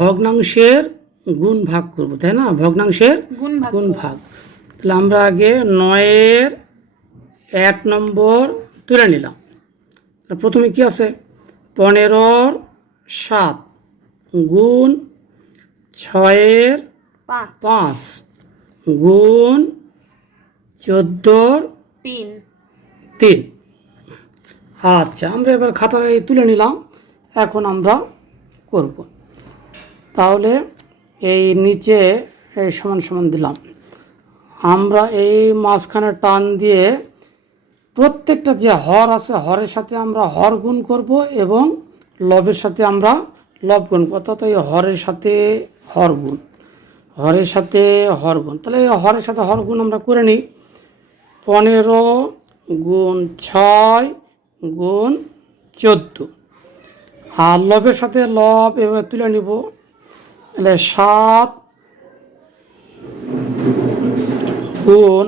ভগ্নাংশের গুণ ভাগ করব তাই না? ভগ্নাংশের গুণ ভাগ তাহলে আমরা আগে নয়ের এক নম্বর তুলে নিলাম। প্রথমে কি আছে? পনেরোর সাত গুণ ছয়ের পাঁচ। পাঁচ গুণ চোদ্দোর তিন। তিন। আচ্ছা আমরা এবার খাতায় তুলে নিলাম। এখন আমরা করব। তাহলে এই নিচে এই সমান সমান দিলাম। আমরা এই মাঝখানে টান দিয়ে প্রত্যেকটা যে হর আছে, হরের সাথে আমরা হর গুণ করব এবং লবের সাথে আমরা লব গুণ অর্থাৎ এই হরের সাথে হর গুণ, হরের সাথে হর গুণ। তাহলে এই হরের সাথে হর গুণ আমরা করে নিই। পনেরো গুণ ছয় গুণ চোদ্দ। আর লবের সাথে লব এবার তুলে নিব। তাহলে সাত গুণ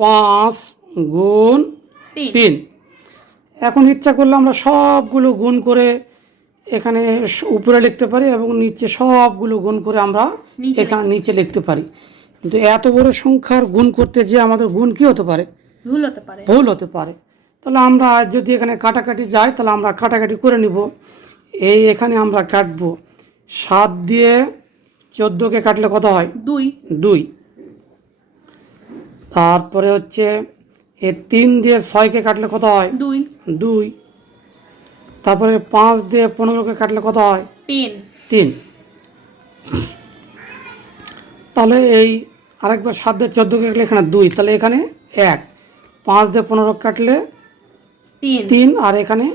পাঁচ গুণ তিন। এখন ইচ্ছা করলে আমরা সবগুলো গুণ করে এখানে উপরে লিখতে পারি এবং নিচে সবগুলো গুণ করে আমরা এখানে নিচে লিখতে পারি। কিন্তু এত বড় সংখ্যার গুণ করতে যে আমাদের গুণ কী হতে পারে? ভুল হতে পারে। ভুল হতে পারে। তাহলে আমরা যদি এখানে কাটাকাটি যাই তাহলে আমরা কাটাকাটি করে নিব। এই এখানে আমরা কাটবো। সাত দিয়ে চোদ্দোকে কাটলে কত হয়? দুই। দুই। তারপরে হচ্ছে এ তিন দিয়ে ছয়কে কাটলে কত হয়? দুই। দুই। তারপরে পাঁচ দিয়ে পনেরোকে কাটলে কত হয়? তিন। তিন। তাহলে এই আরেকবার সাত দিয়ে চোদ্দোকে কাটলে এখানে দুই। তাহলে এখানে এক। পাঁচ দিয়ে পনেরো কাটলে তিন। আর এখানে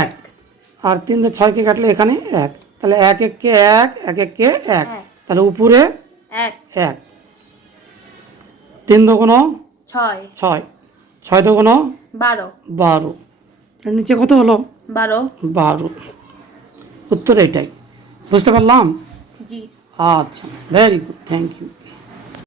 এক। আর তিন দিয়ে ছয়কে কাটলে এখানে এক। তাহলে এক এককে এক এক এককে এক। এক। তাহলে উপরে এক। এক। তিন দোকান ছয়। ছয়। ছয় দোকান বারো। বারো। নিচে কত হলো? বারো। বারো। উত্তর এটাই। বুঝতে পারলাম? জি। আচ্ছা ভেরি গুড থ্যাংক ইউ